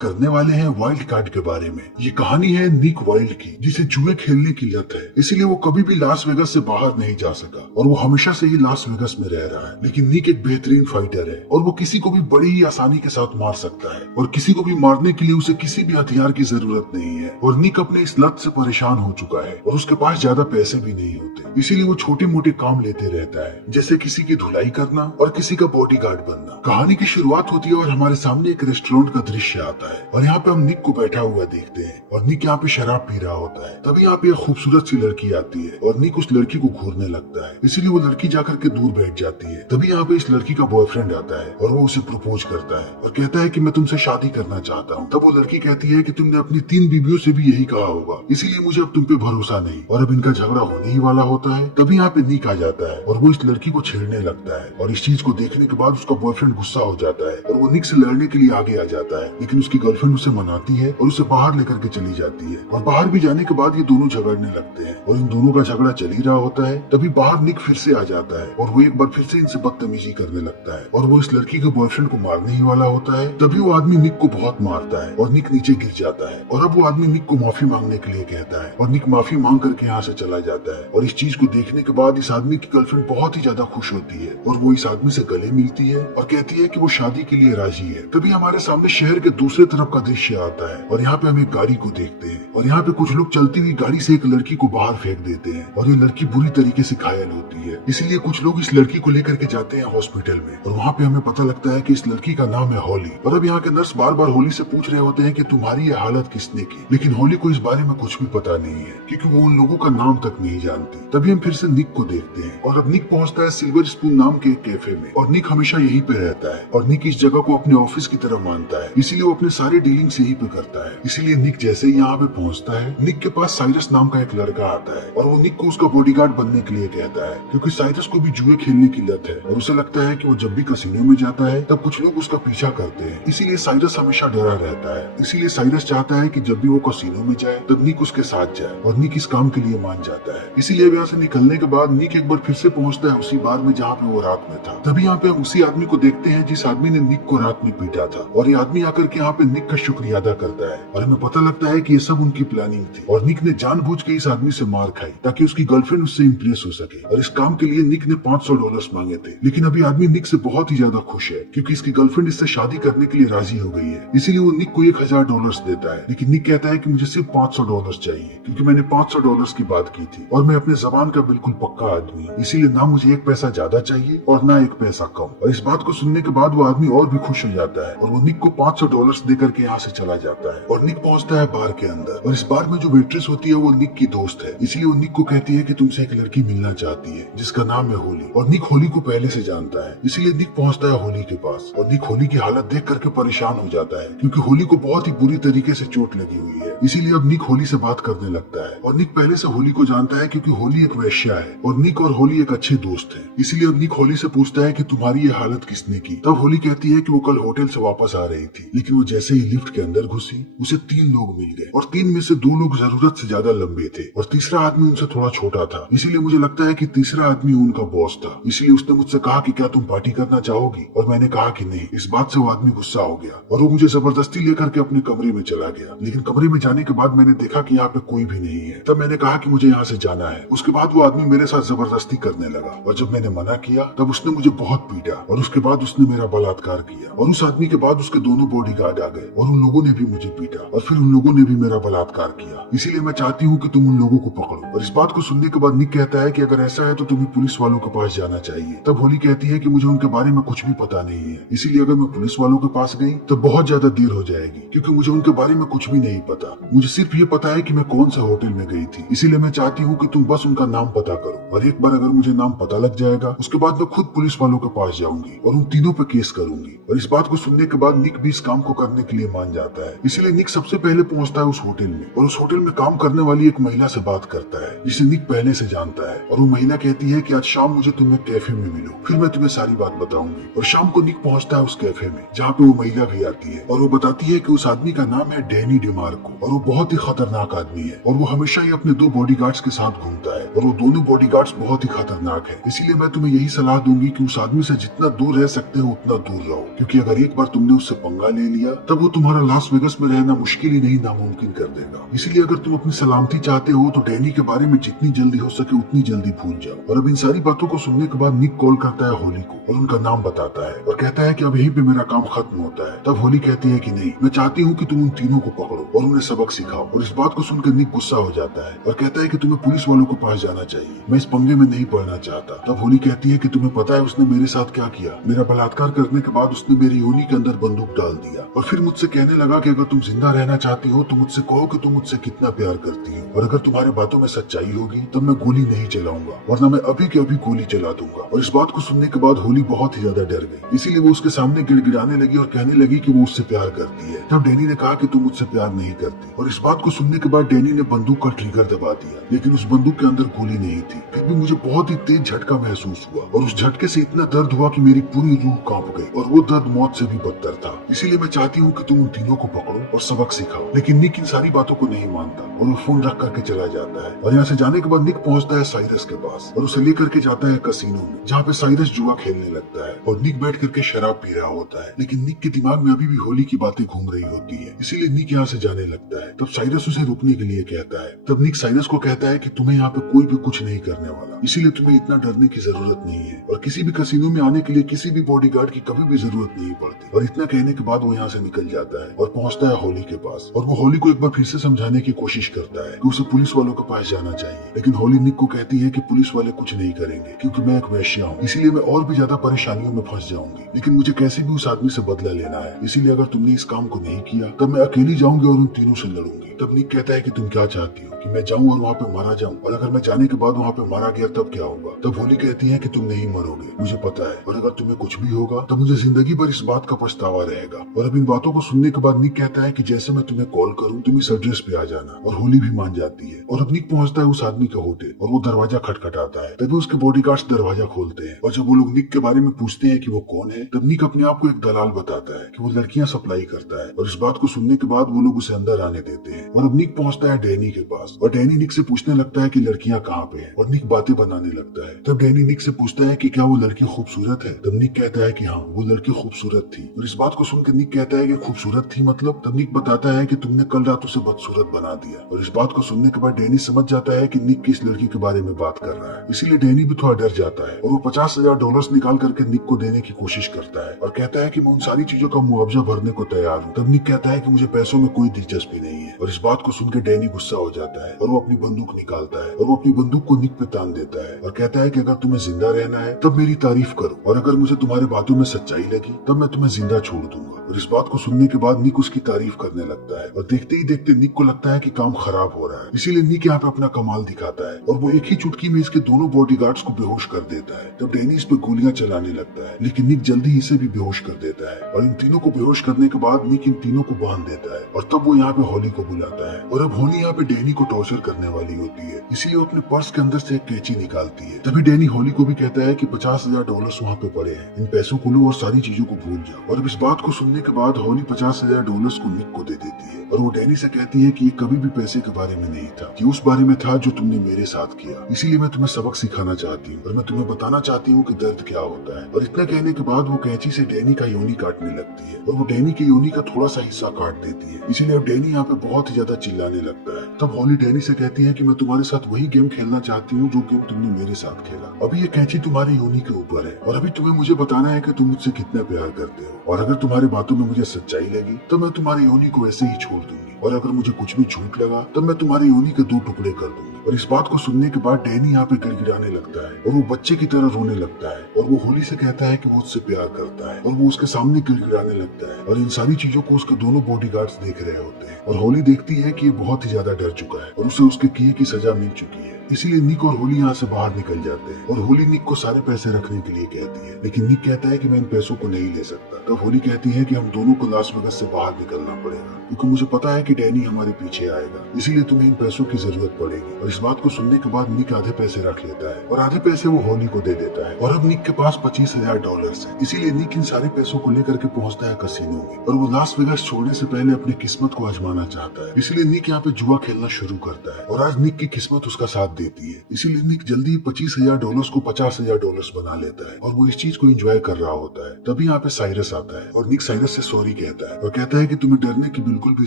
करने वाले हैं वाइल्ड कार्ड के बारे में। ये कहानी है निक वाइल्ड की, जिसे जुए खेलने की लत है, इसीलिए वो कभी भी लास वेगस से बाहर नहीं जा सका और वो हमेशा से ही लास वेगस में रह रहा है। लेकिन निक एक बेहतरीन फाइटर है और वो किसी को भी बड़ी ही आसानी के साथ मार सकता है और किसी को भी मारने के लिए उसे किसी भी हथियार की जरूरत नहीं है। और निक अपने इस लत से परेशान हो चुका है और उसके पास ज्यादा पैसे भी नहीं होते, इसीलिए वो छोटे मोटे काम लेते रहता है, जैसे किसी की धुलाई करना और किसी का बॉडीगार्ड बनना। कहानी की शुरुआत होती है और हमारे सामने एक रेस्टोरेंट का दृश्य आता है और यहाँ पे हम निक को बैठा हुआ देखते हैं और निक यहाँ पे शराब पी रहा होता है। तभी यहाँ पे एक खूबसूरत सी लड़की आती है और निक उस लड़की को घूरने लगता है, इसीलिए वो लड़की जाकर के दूर बैठ जाती है। तभी यहाँ पे इस लड़की का बॉयफ्रेंड आता है और वो उसे प्रपोज करता है और कहता है कि मैं तुमसे शादी करना चाहता हूँ। तब वो लड़की कहती है कि तुमने अपनी 3 बीवियों से भी यही कहा होगा, इसीलिए मुझे अब तुम पे भरोसा नहीं। और अब इनका झगड़ा होने ही वाला होता है। तभी यहाँ पे निक आ जाता है और वो इस लड़की को छेड़ने लगता है और इस चीज को देखने के बाद उसका बॉयफ्रेंड गुस्सा हो जाता है और वो निक से लड़ने के लिए आगे आ जाता है। लेकिन उसकी गर्लफ्रेंड उसे मनाती है और उसे बाहर लेकर के चली जाती है और बाहर भी जाने के बाद ये दोनों झगड़ने लगते हैं और इन दोनों का झगड़ा चल ही रहा होता है। तभी बाहर निक फिर से आ जाता है और वो एक बार फिर से इनसे बदतमीजी करने लगता है और वो इस लड़की के बॉयफ्रेंड को मारने ही वाला होता है। तभी वो आदमी निक को बहुत मारता है और निक नीचे गिर जाता है और अब वो आदमी निक को माफी मांगने के लिए कहता है और निक माफी मांग करके यहाँ से चला जाता है। और इस चीज को देखने के बाद इस आदमी की गर्लफ्रेंड बहुत ही ज्यादा खुश होती है और वो इस आदमी से गले मिलती है और कहती है कि वो शादी के लिए राजी है। तभी हमारे सामने शहर के दूसरे तरफ का दृश्य आता है और यहाँ पे हम एक गाड़ी को देखते हैं और यहाँ पे कुछ लोग चलती हुई गाड़ी से एक लड़की को बाहर फेंक देते हैं और ये लड़की बुरी तरीके से घायल होती है। इसीलिए कुछ लोग इस लड़की को लेकर के जाते हैं हॉस्पिटल में और वहाँ पे हमें पता लगता है कि इस लड़की का नाम है हॉली। और अब यहाँ के नर्स बार बार हॉली से पूछ रहे होते हैं कि तुम्हारी ये हालत किसने की, लेकिन हॉली को इस बारे में कुछ भी पता नहीं है क्योंकि वो उन लोगों का नाम तक नहीं जानती। तभी हम फिर से निक को देखते हैं और अब निक पहुँचता है सिल्वर स्पून नाम के एक कैफे में और निक हमेशा यहीं पे रहता है और निक इस जगह को अपने ऑफिस की तरह मानता है, इसीलिए वो अपने सारे डीलिंग्स यहीं पे करता है। इसीलिए निक जैसे ही यहाँ पे पहुँचता है, निक के पास साइरस नाम का एक लड़का आता है और वो निक को उसका बॉडीगार्ड बनने के लिए कहता है क्योंकि साइरस को भी जुए खेलने की लत है और उसे लगता है कि वो जब भी कसिनो में जाता है तब कुछ लोग उसका पीछा करते हैं, इसीलिए साइरस हमेशा डरा रहता है। इसीलिए साइरस चाहता है कि जब भी वो कसिनो में जाए तब निक उसके साथ जाए और निक इस काम के लिए मान जाता है। इसीलिए यहाँ से निकलने के बाद निक एक बार फिर से पहुँचता है उसी बार में जहाँ पे वो रात में था। तभी यहाँ पे हम उसी आदमी को देखते हैं जिस आदमी ने निक को रात में पीटा था और ये आदमी आकर के यहाँ पे निक का शुक्रिया अदा करता है और हमें पता लगता है कि ये सब उनकी प्लानिंग थी और निक ने जानबूझ के इस आदमी से मार खाई ताकि उसकी गर्लफ्रेंड उससे इम्प्रेस हो सके। और इस काम के लिए निक ने $500 मांगे थे, लेकिन अभी आदमी निक से बहुत ही ज्यादा खुश है क्योंकि इसकी गर्लफ्रेंड इससे शादी करने के लिए राजी हो गई है। इसीलिए वो निक को $1000 देता है, लेकिन निक कहता है कि मुझे सिर्फ $500 चाहिए क्योंकि मैंने $500 की बात की थी और मैं अपने जबान का बिल्कुल पक्का आदमी हूँ, इसीलिए ना मुझे 1 पैसा ज्यादा चाहिए और ना 1 पैसा कम। और इस बात को सुनने के बाद वो आदमी और भी खुश हो जाता है और वो निक को $500 देकर के यहाँ से चला जाता है और निक पहुँचता है बार के अंदर और इस बार में जो वेट्रेस होती है वो निक की दोस्त है, इसलिए वो निक को कहती है कि तुमसे एक लड़की मिलना चाहती है जिसका नाम है होली। और निक होली को पहले से जानता है, इसीलिए निक पहुंचता है होली के पास और निक होली की हालत देख करके परेशान हो जाता है क्योंकि होली को बहुत ही बुरी तरीके से चोट लगी हुई है। इसीलिए अब निक होली से बात करने लगता है और निक पहले से होली को जानता है क्योंकि होली एक वेश्या है और निक और होली एक अच्छे दोस्त है। इसीलिए अब निक होली से पूछता है कि तुम्हारी ये हालत किसने की। तब होली कहती है कि वो कल होटल से वापस आ रही थी, लेकिन वो जैसे ही लिफ्ट के अंदर घुसी उसे 3 लोग मिल गए और 3 में से 2 लोग जरूरत से ज्यादा लंबे थे और तीसरा आदमी उनसे थोड़ा छोटा था। इसीलिए मुझे लगता है कि तीसरा आदमी उनका बॉस था। इसलिए उसने मुझसे कहा कि क्या तुम पार्टी करना चाहोगी और मैंने कहा कि नहीं। इस बात से वो आदमी गुस्सा हो गया और वो मुझे जबरदस्ती लेकर के अपने कमरे में चला गया। लेकिन कमरे में जाने के बाद मैंने देखा कि यहाँ पे कोई भी नहीं है। तब मैंने कहा कि मुझे यहाँ से जाना है। उसके बाद वो आदमी मेरे साथ जबरदस्ती करने लगा और जब मैंने मना किया तब उसने मुझे बहुत पीटा और उसके बाद उसने मेरा बलात्कार किया और उस आदमी के बाद उसके दोनों बॉडीगार्ड आ गए और उन लोगों ने भी मुझे पीटा और फिर उन लोगों ने भी मेरा बलात्कार किया। इसीलिए मैं चाहती हूँ कि तुम उन लोगों को पकड़ो। और इस बात को सुनने के बाद निक कहता है कि अगर ऐसा है तो तुम्हें पुलिस वालों के पास जाना चाहिए। तब होली कहती है कि मुझे उनके बारे में कुछ भी पता नहीं है, इसीलिए अगर मैं पुलिस वालों के पास गई तो बहुत ज्यादा देर हो जाएगी क्योंकि मुझे उनके बारे में कुछ भी नहीं पता। मुझे सिर्फ ये पता है कि मैं कौन सा होटल में गई थी, इसीलिए मैं चाहती हूँ कि तुम बस उनका नाम पता करो और एक बार अगर मुझे नाम पता लग जाएगा उसके बाद मैं खुद पुलिस वालों के पास जाऊंगी और उन तीनों पे केस करूंगी। और इस बात को सुनने के बाद निक भी इस काम को करने के लिए मान जाता है। इसीलिए निक सबसे पहले पहुंचता है उस होटल में और उस होटल में काम करने वाली एक महिला से बात करता है जिसे निक पहले से जानता है और वो महिला कहती है कि आज शाम मुझे तुम्हें कैफे में मिलो, फिर मैं तुम्हें सारी बात बताऊंगी। और शाम को निक पहुंचता है उस कैफे में जहाँ पे वो महिला भी आती है और वो बताती है कि उस आदमी का नाम है डैनी डिमार्को और वो बहुत ही खतरनाक आदमी है और वो हमेशा ही अपने 2 बॉडीगार्ड्स के साथ घूमता है और वो दोनों बॉडीगार्ड्स बहुत ही खतरनाक है। इसीलिए मैं तुम्हें यही सलाह दूंगी कि उस आदमी से जितना दूर रह सकते हो उतना दूर रहो, क्योंकि अगर एक बार तुमने उससे पंगा ले लिया तब वो तुम्हारा लास वेगस में रहना मुश्किल ही नहीं नामुमकिन कर देगा। इसीलिए अगर तुम अपनी सलामती चाहते हो तो डैनी के बारे में जितनी जल्दी हो सके उतनी जल्दी भूल जाओ। और अब इन सारी बातों को सुनने के बाद निक कॉल करता है होली को और उनका नाम बताता है और कहता है कि अब यहीं पे मेरा काम खत्म होता है। तब होली कहती है कि नहीं, मैं चाहती हूँ कि तुम उन तीनों को पकड़ो और उन्हें सबक सिखाओ। और इस बात को सुनकर निक गुस्सा हो जाता है और कहता है कि तुम्हें पुलिस वालों के पास जाना चाहिए, मैं इस पंगे में नहीं पड़ना चाहता। तब होली कहती है कि तुम्हें पता है उसने मेरे साथ क्या किया? मेरा बलात्कार करने के बाद उसने मेरी योनि के अंदर बंदूक डाल दिया और फिर मुझसे कहने लगा कि अगर तुम जिंदा रहना चाहती हो तो मुझसे कहो कि तुम मुझसे कितना प्यार करती हो, और अगर तुम्हारे बातों में सच्चाई होगी तब मैं गोली नहीं चलाऊंगा, वरना मैं अभी के अभी गोली चला दूंगा। और इस बात को सुनने के बाद होली बहुत ही ज्यादा डर गई, इसीलिए वो उसके सामने गिड़गिड़ाने लगी और कहने लगी कि वो उससे प्यार करती है। तब डैनी ने कहा कि तुम मुझसे प्यार नहीं करती, और इस बात को सुनने के बाद डैनी ने बंदूक का ट्रिगर दबा दिया, लेकिन उस बंदूक के अंदर गोली नहीं थी। फिर भी मुझे बहुत ही तेज झटका महसूस हुआ और उस झटके से इतना दर्द हुआ कि मेरी पूरी रूह कांप गई, और वो दर्द मौत से भी बदतर था। इसीलिए मैं चाहती हूँ कि तुम उन तीनों को पकड़ो और सबक सिखाओ। लेकिन निक इन सारी बातों को नहीं मानता और वो फोन रख करके चला जाता है। और यहाँ से जाने के बाद निक पहुंचता है साइरस के पास और उसे लेकर के जाता है कसिनो में, जहाँ पे साइरस जुआ खेलने लगता है और निक बैठ करके शराब पी रहा होता है। लेकिन निक के दिमाग में अभी भी होली की बातें घूम रही होती है, इसीलिए निक यहाँ से जाने लगता है। तब साइरस उसे रुकने के लिए कहता है। तब निक साइरस को कहता है कि तुम्हें यहाँ पे कोई भी कुछ नहीं करने वाला, इसीलिए तुम्हें इतना डरने की जरूरत नहीं है, और किसी भी कसिनो में आने के लिए किसी भी बॉडीगार्ड की कभी भी जरूरत नहीं पड़ती। और इतना कहने के बाद वो यहाँ से निकल जाता है और पहुंचता है होली के पास, और वो होली को एक बार फिर से समझाने की कोशिश करता है कि उसे पुलिस वालों के पास जाना चाहिए। लेकिन होली निक को कहती है कि पुलिस वाले कुछ नहीं करेंगे क्योंकि मैं एक वेश्या हूँ, इसीलिए मैं और भी ज्यादा परेशानियों में फंस जाऊंगी। लेकिन मुझे कैसे भी उस आदमी से बदला लेना है, इसीलिए अगर तुमने इस काम को नहीं किया तब मैं अकेली जाऊंगी और उन तीनों से लड़ूंगी। तब निक कहता है कि तुम क्या चाहती हो, कि मैं जाऊं और वहाँ पे मारा जाऊं, और अगर मैं जाने के बाद वहाँ पे मारा गया तब क्या होगा? तब होली कहती है कि तुम नहीं मरोगे, मुझे पता है, और अगर तुम्हें कुछ भी होगा तो मुझे जिंदगी भर इस बात का पछतावा रहेगा। और अब इन बातों को सुनने के बाद निक कहता है कि जैसे मैं तुम्हें कॉल करूं तुम इस एड्रेस पे आ जाना, और होली भी मान जाती है। और अब निक पहुंचता है उस आदमी के होटल और वो दरवाजा खटखटाता है। तभी उसके बॉडीगार्ड्स दरवाजा खोलते हैं, और जब वो लोग निक के बारे में पूछते हैं कि वो कौन है, तब निक अपने आप को एक दलाल बताता है कि वो लड़कियां सप्लाई करता है। और इस बात को सुनने के बाद वो लोग उसे अंदर आने देते हैं। और अब निक पहुंचता है डैनी के पास, और डैनी निक से पूछने लगता है कि लड़कियां कहाँ पे हैं, और निक बातें बनाने लगता है। तब डैनी निक से पूछता है कि क्या वो लड़की खूबसूरत है? तब निक कहता है कि हाँ, वो लड़की खूबसूरत थी। और इस बात को सुनकर निक कहता है कि खूबसूरत थी मतलब? तब निक बताता है कि तुमने कल रात उसे बदसूरत बना दिया। और इस बात को सुनने के बाद डैनी समझ जाता है कि निक किस लड़की के बारे में बात कर रहा है, इसीलिए डैनी भी थोड़ा डर जाता है और वो $50,000 निकाल करके निक को देने की कोशिश करता है और कहता है कि मैं उन सारी चीजों का मुआवजा भरने को तैयार हूँ। तब निक कहता है कि मुझे पैसों में कोई दिलचस्पी नहीं है। और इस बात को सुनकर डैनी गुस्सा हो जाता है और वो अपनी बंदूक निकालता है और वो अपनी बंदूक को निक पे तान देता है और कहता है कि अगर तुम्हें जिंदा रहना है तब मेरी तारीफ करो, और अगर मुझे तुम्हारे बातों में सच्चाई लगी तब मैं तुम्हें जिंदा छोड़ दूंगा। और इस बात को सुनने के बाद निक उसकी तारीफ करने लगता है और देखते ही देखते निक को लगता है कि काम खराब हो रहा है, इसीलिए निक यहाँ पे अपना कमाल दिखाता है और वो एक ही चुटकी में इसके दोनों बॉडीगार्ड्स को बेहोश कर देता है। तब डैनी इस पे गोलियां चलाने लगता है, लेकिन निक जल्दी इसे भी बेहोश कर देता है और इन तीनों को बेहोश करने के बाद निक इन तीनों को बांध देता है। और तब वो यहाँ पे होली को बुलाता है और अब होली यहाँ पे डैनी को टॉर्चर करने वाली होती है, इसीलिए वो अपने पर्स के अंदर से एक कैंची निकालती है। तभी डैनी होली को भी कहता है कि $50,000 वहाँ पे पड़े हैं, इन पैसों को लो और सारी चीजों को भूल जाओ। और अब इस बात को सुनने के बाद होली $50,000 को निक को दे देती है और वो डैनी से कहती है कि ये कभी भी पैसे के बारे में नहीं था, कि उस बारे में था जो तुमने मेरे साथ किया, इसीलिए मैं तुम्हें सबक सिखाना चाहती हूँ और मैं तुम्हें बताना चाहती हूँ कि दर्द क्या होता है। और इतना कहने के बाद वो कैंची से डैनी का योनि काटने लगती है और वो डैनी की योनि का थोड़ा सा हिस्सा काट देती है, इसीलिए अब डैनी यहाँ पे बहुत ही ज्यादा चिल्लाने लगता है। तब होली डैनी से कहती है कि मैं तुम्हारे साथ वही गेम खेलना चाहती हूँ जो गेम तुमने मेरे साथ खेला। अभी ये कैंची तुम्हारी योनि के ऊपर है और अभी तुम्हें मुझे बताना है कि तुम मुझसे कितना प्यार करते हो, और अगर तुम्हारी बातों में मुझे सच्चाई लगी तो मैं तुम्हारी योनि को ऐसे ही छोड़ दूंगी, और अगर मुझे कुछ भी झूठ लगा तब मैं तुम्हारी योनि के 2 टुकड़े कर दूंगी। और इस बात को सुनने के बाद डैनी यहाँ पे गिड़गिड़ाने लगता है और वो बच्चे की तरह रोने लगता है और वो होली से कहता है कि वो उससे प्यार करता है और वो उसके सामने गिड़गिड़ाने लगता है। और इन सारी चीजों को उसके दोनों बॉडीगार्ड्स देख रहे होते हैं और होली देखती है कि ये बहुत ही ज्यादा डर चुका है और उसे उसके किए की सजा मिल चुकी है, इसीलिए निक और होली यहाँ से बाहर निकल जाते हैं और होली निक को सारे पैसे रखने के लिए कहती है, लेकिन निक कहता है कि मैं इन पैसों को नहीं ले सकता। तब होली कहती है कि हम दोनों को लास वेगास से बाहर निकलना पड़ेगा। क्योंकि मुझे पता है कि डैनी हमारे पीछे आएगा, इसीलिए तुम्हें इन पैसों की जरूरत पड़ेगी। और इस बात को सुनने के बाद निक आधे पैसे रख लेता है और आधे पैसे वो हॉली को दे देता है। और अब निक के पास $25,000 है, इसीलिए निक इन सारे पैसों को लेकर के पहुंचता है कसिनो में। और वो लास वेगास छोड़ने से पहले अपनी किस्मत को आजमाना चाहता है, इसीलिए निक यहाँ पे जुआ खेलना शुरू करता है। और आज निक की किस्मत उसका साथ देती है, इसीलिए निक जल्दी $25,000 को $50,000 बना लेता है और वो इस चीज को एंजॉय कर रहा होता है। तभी यहाँ पे साइरस आता है और निक साइरस से सॉरी कहता है और कहता है कि तुम्हें डरने की बिल्कुल भी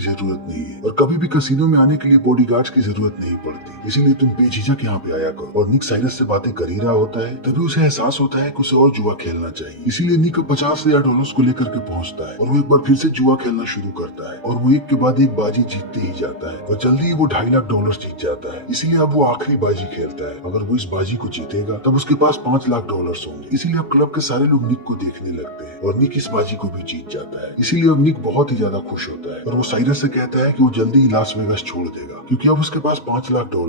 जरूरत नहीं है और कभी भी कसिनो में आने के लिए बॉडीगार्ड्स की जरूरत नहीं पड़ती, इसीलिए तुम बेझिझक यहाँ पे आया करो। और निक साइरस से बातें कर ही रहा होता है, तभी उसे एहसास होता है कि उसे और जुआ खेलना चाहिए, इसीलिए निक $50,000 को लेकर के पहुंचता है और वो एक बार फिर से जुआ खेलना शुरू करता है और वो एक के बाद एक बाजी जीतते ही जाता है और जल्दी ही वो $2.5 लाख जीत जाता है। इसीलिए अब वो आखिरी बाजी खेलता है, अगर वो इस बाजी को जीतेगा तब उसके पास $5 लाख होंगे। इसीलिए अब क्लब के सारे लोग निक को देखने लगते हैं और निक इस बाजी को भी जीत जाता है। इसीलिए अब निक बहुत ही ज्यादा खुश होता है और वो साइरस से कहता है कि वो जल्दी ही लास वेगास छोड़ देगा, क्योंकि अब उसके पास $5 लाख है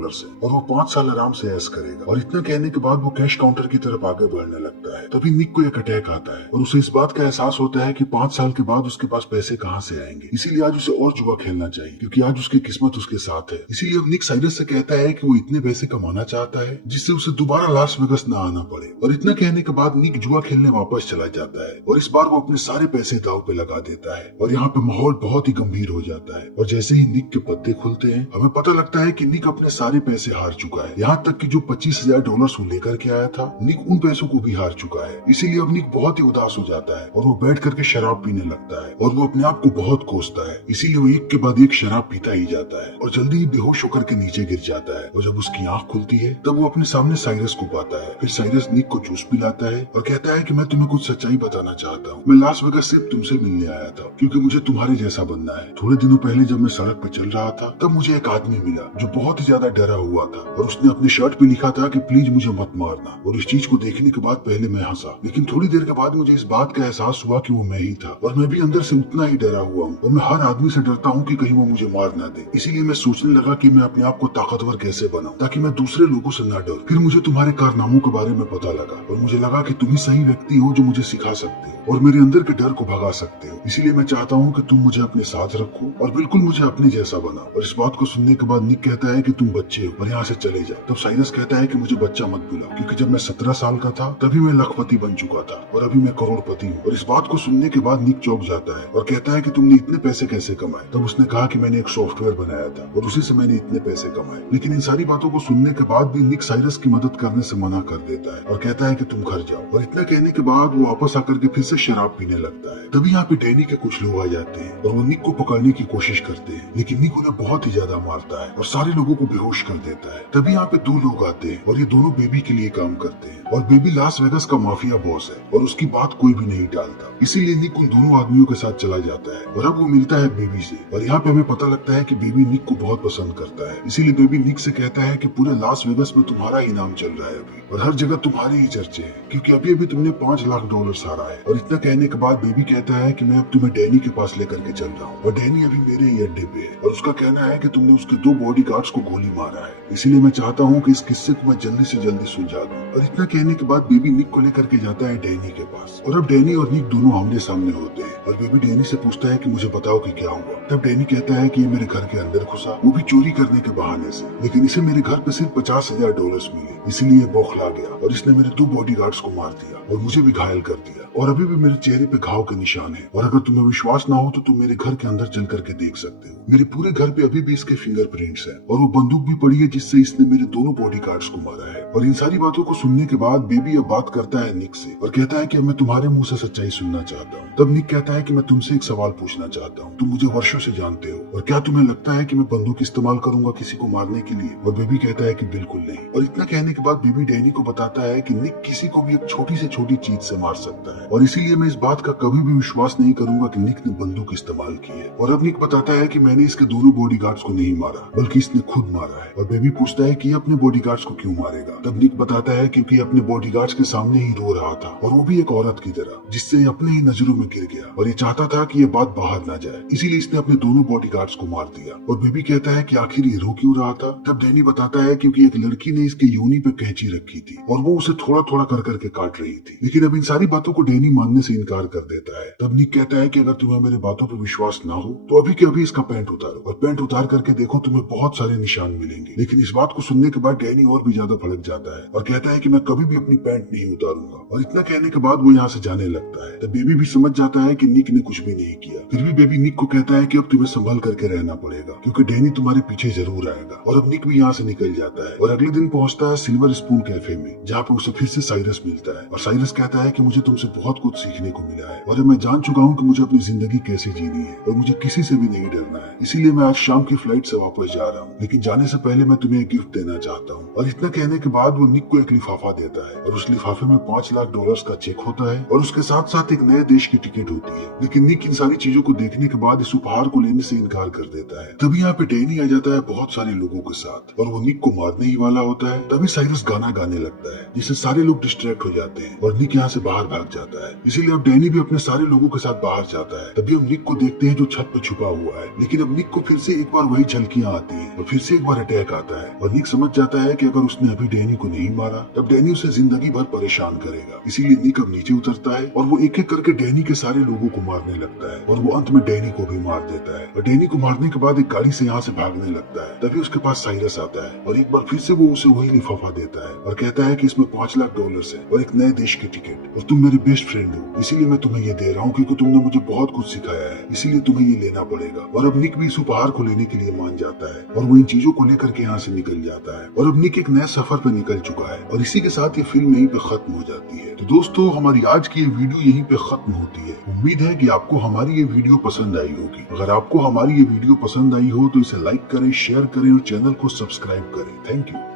और वो 5 साल आराम से ऐश करेगा। और इतना कहने के बाद वो कैश काउंटर की तरफ आगे बढ़ने लगता है। तभी निक को एक अटैक आता है और उसे इस बात का एहसास होता है कि 5 साल के बाद उसके पास पैसे कहाँ से आएंगे, इसीलिए आज उसे और जुआ खेलना चाहिए, क्योंकि आज उसकी किस्मत उसके साथ है। इसीलिए अब निक साइरस से कहता है कि वो इतने पैसे कमाना चाहता है जिससे उसे दोबारा लास वेगास न आना पड़े। और इतना कहने के बाद निक जुआ खेलने वापस चला जाता है और इस बार वो अपने सारे पैसे दांव पे लगा देता है और यहाँ पे माहौल बहुत ही गंभीर हो जाता है। और जैसे ही निक के पत्ते खुलते हैं हमें पता लगता है कि निक अपने सारे पैसे हार चुका है, यहाँ तक कि जो $25,000 वो लेकर के आया था, निक उन पैसों को भी हार चुका है। इसीलिए अब निक बहुत ही उदास हो जाता है और वो बैठ करके शराब पीने लगता है और वो अपने आप को बहुत कोसता है। इसीलिए वो एक के बाद एक शराब पीता ही जाता है और जल्दी ही बेहोश होकर के नीचे गिर जाता है। और जब उसकी आंख खुलती है तब वो अपने सामने साइरस को पाता है। फिर साइरस निक को जूस पिलाता है और कहता है कि मैं तुम्हें कुछ सच्चाई बताना चाहता हूँ, मैं लास वेगास सिर्फ तुमसे मिलने आया था क्योंकि मुझे तुम्हारे जैसा बनना है। थोड़े दिनों पहले जब मैं सड़क पर चल रहा था तब मुझे एक आदमी मिला जो बहुत ही ज्यादा डरा हुआ था और उसने अपने शर्ट पे लिखा था कि प्लीज मुझे मत मारना। और इस चीज को देखने के बाद पहले मैं हंसा, लेकिन थोड़ी देर के बाद मुझे इस बात का एहसास हुआ कि वो मैं ही था और मैं भी अंदर से उतना ही डरा हुआ हूँ और मैं हर आदमी से डरता हूँ कि कहीं वो मुझे मार ना दे। इसीलिए मैं सोचने लगा कि मैं अपने आप को ताकतवर कैसे बनाऊं ताकि मैं दूसरे लोगों से न डर। फिर मुझे तुम्हारे कारनामों के बारे में पता लगा और मुझे लगा कि तुम ही सही व्यक्ति हो जो मुझे सिखा सकते हो और मेरे अंदर के डर को भगा सकते हो। इसीलिए मैं चाहता हूँ कि तुम मुझे अपने साथ रखो और बिल्कुल मुझे अपने जैसा बनाओ। और इस बात को सुनने के बाद निक कहता है कि तुम बच्चे हो और यहाँ से चले जाओ। तब साइरस कहता है कि मुझे बच्चा मत बुलाओ, क्योंकि जब मैं 17 साल का था तभी मैं लखपति बन चुका था और अभी मैं करोड़पति हूँ। और इस बात को सुनने के बाद निक चौंक जाता है और कहता है कि तुमने इतने पैसे कैसे कमाए। तब उसने कहा कि मैंने एक सॉफ्टवेयर बनाया था और उसी से मैंने इतने पैसे कमाए। लेकिन इन सारी बातों को सुनने के बाद भी निक साइरस की मदद करने से मना कर देता है और कहता है कि तुम घर जाओ। और इतना कहने के बाद वो वापस आकर के फिर से शराब पीने लगता है। तभी यहाँ पे डैनी के कुछ लोग आ जाते हैं और वो निक को पकड़ने की कोशिश करते हैं, लेकिन निक उन्हें बहुत ही ज्यादा मारता है और सारे लोगों को बेहोश कर देता है। तभी यहाँ पे 2 लोग आते हैं और ये दोनों बेबी के लिए काम करते हैं और बेबी लास वेगास का माफिया बॉस है और उसकी बात कोई भी नहीं टालता। इसीलिए निक उन दोनों आदमियों के साथ चला जाता है और अब वो मिलता है बेबी से और यहाँ पे हमें पता लगता है कि बेबी निक को बहुत पसंद करता है। इसीलिए बेबी निक से कहता है कि पूरे लास वेगास में तुम्हारा ही नाम चल रहा है अभी और हर जगह तुम्हारे ही चर्चे हैं, क्योंकि अभी अभी तुमने $5 लाख हारा है। और इतना कहने के बाद बेबी कहता है कि मैं अब तुम्हें डैनी के पास लेकर के चल रहा हूँ और डैनी अभी मेरे ही अड्डे पे है और उसका कहना है कि तुमने उसके 2 बॉडीगार्ड्स को गोली मारा है, इसीलिए मैं चाहता हूँ कि इस किस्से को मैं जल्दी से जल्दी सुलझा दूं। और इतना कहने के बाद बेबी निक को लेकर के जाता है डैनी के पास और अब डैनी और निक दोनों आमने सामने होते हैं और बेबी डैनी से पूछता है कि मुझे बताओ कि क्या हुआ। तब डैनी कहता है कि ये मेरे घर के अंदर घुसा, वो भी चोरी करने के बहाने से, लेकिन इसे मेरे घर पे सिर्फ $50,000 मिले, इसीलिए बौखला गया और इसने मेरे 2 बॉडीगार्ड्स को मार दिया और मुझे भी घायल कर दिया और अभी भी मेरे चेहरे पे घाव के निशान है। और अगर तुम्हें विश्वास ना हो तो तुम मेरे घर के अंदर चल करके देख सकते हो, मेरे पूरे घर पे अभी भी इसके फिंगरप्रिंट्स हैं और वो बंदूक भी पड़ी है जिससे इसने मेरे दोनों बॉडीगार्ड्स को मारा है। और इन सारी बातों को सुनने के बाद बेबी अब बात करता है निक से और कहता है कि मैं तुम्हारे मुंह से सच्चाई सुनना चाहता हूँ। तब निक कहता है कि मैं तुमसे एक सवाल पूछना चाहता हूँ, तुम मुझे वर्षों से जानते हो और क्या तुम्हें लगता है कि मैं बंदूक इस्तेमाल करूंगा किसी को मारने के लिए। और बेबी कहता है कि बिल्कुल नहीं। और इतना कहने के बाद बेबी डैनी को बताता है कि निक किसी को भी एक छोटी से छोटी चीज से मार सकता है और इसीलिए मैं इस बात का कभी भी विश्वास नहीं करूंगा कि निक ने बंदूक इस्तेमाल की है। और अब निक बताता है कि मैंने इसके दोनों बॉडीगार्ड्स को नहीं मारा बल्कि इसने खुद मारा है। और बेबी पूछता है कि ये अपने बॉडीगार्ड्स को क्यों मारेगा, तब निक बताता है क्योंकि अपने बॉडीगार्ड्स के सामने ही रो रहा था और वो भी एक औरत की तरह, जिससे अपने ही नजरों में गिर गया और ये चाहता था कि ये बात बाहर ना जाए, इसीलिए इसने अपने दोनों बॉडीगार्ड्स को मार दिया। और बेबी कहता है कि आखिर ये रो क्यों रहा था। तब डैनी बताता है क्योंकि एक लड़की ने इसके योनि पे कैंची रखी थी और वो उसे थोड़ा थोड़ा कर करके काट रही थी। लेकिन अब इन सारी बातों को डैनी मानने से इनकार कर देता है। तब निक कहता है कि अगर तुम्हें मेरे बातों पर विश्वास ना हो तो अभी के अभी इसका पैंट उतारो और पैंट उतार करके देखो, तुम्हें बहुत सारे निशान मिलेंगे। लेकिन इस बात को सुनने के बाद डैनी और भी ज्यादा भड़क जाता है और कहता है कि मैं कभी भी अपनी पैंट नहीं उतारूंगा। और इतना कहने के बाद वो यहाँ से जाने लगता है। तब बेबी भी समझ जाता है कि निक ने कुछ भी नहीं किया। फिर भी बेबी निक को कहता है कि अब तुम्हें संभल करके रहना पड़ेगा क्योंकि डैनी तुम्हारे पीछे जरूर आएगा। और अब निक भी यहाँ से निकल जाता है और अगले दिन पहुंचता है सिल्वर स्पून कैफे में, जहाँ पे उसे फिर से साइरस मिलता है। और साइरस कहता है कि मुझे तुमसे बहुत कुछ सीखने को मिला है और मैं जान चुका हूँ कि मुझे अपनी जिंदगी कैसे जीनी है और मुझे किसी से भी नहीं डरना है, इसीलिए मैं आज शाम की फ्लाइट से वापस जा रहा हूँ। लेकिन जाने से पहले मैं तुम्हें एक गिफ्ट देना चाहता हूँ। और इतना कहने के बाद वो निक को एक लिफाफा देता है और उस लिफाफे में $5 लाख का चेक होता है और उसके साथ साथ एक नए देश की टिकट होती है। लेकिन निक इन सारी चीजों को देखने के बाद इस उपहार को लेने से इनकार कर देता है। तभी यहाँ पे डैनी आ जाता है बहुत सारे लोगों के साथ और वो निक को मारने ही वाला होता है। तभी साइरस गाना गाने लगता है जिससे सारे लोग डिस्ट्रैक्ट हो जाते हैं और निक यहाँ से बाहर भाग जाता है। इसीलिए अब डैनी भी अपने सारे लोगों के साथ बाहर जाता है। तभी हम निक को देखते हैं जो छत पे छुपा हुआ है। लेकिन अब निक को फिर से एक बार वही झलकियां आती है और फिर से एक बार अटैक आता है और निक समझ जाता है कि अगर उसने अभी डैनी को नहीं मारा तब डैनी उसे जिंदगी भर परेशान करेगा। इसीलिए निक अब नीचे उतरता है और वो एक एक करके डैनी के सारे लोगों को मारने लगता है और वो अंत में डैनी को भी मार देता है। और डैनी को मारने के बाद एक गाड़ी से यहाँ से भागने लगता है। तभी उसके पास साइरस आता है और एक बार फिर से वो उसे वही लिफाफा देता है और कहता है कि इसमें $5 लाख है और एक नए देश की टिकट और तुम मेरे बेस्ट फ्रेंड हो, इसीलिए मैं तुम्हें ये दे रहा हूँ क्योंकि तुमने मुझे बहुत कुछ सिखाया है, इसीलिए तुम्हें ये लेना पड़ेगा। और अब निक भी इस उपहार को लेने के लिए मान जाता है और वो इन चीजों को लेकर के यहाँ से निकल जाता है। और अब निक एक नए सफर पे निकल चुका है और इसी के साथ ये फिल्म यहीं पे खत्म हो जाती है। तो दोस्तों हमारी आज की ये वीडियो यहीं पे खत्म होती है। उम्मीद है कि आपको हमारी ये वीडियो पसंद आई होगी। अगर आपको हमारी ये वीडियो पसंद आई हो तो इसे लाइक करें, शेयर करें और चैनल को सब्सक्राइब करें। Thank you.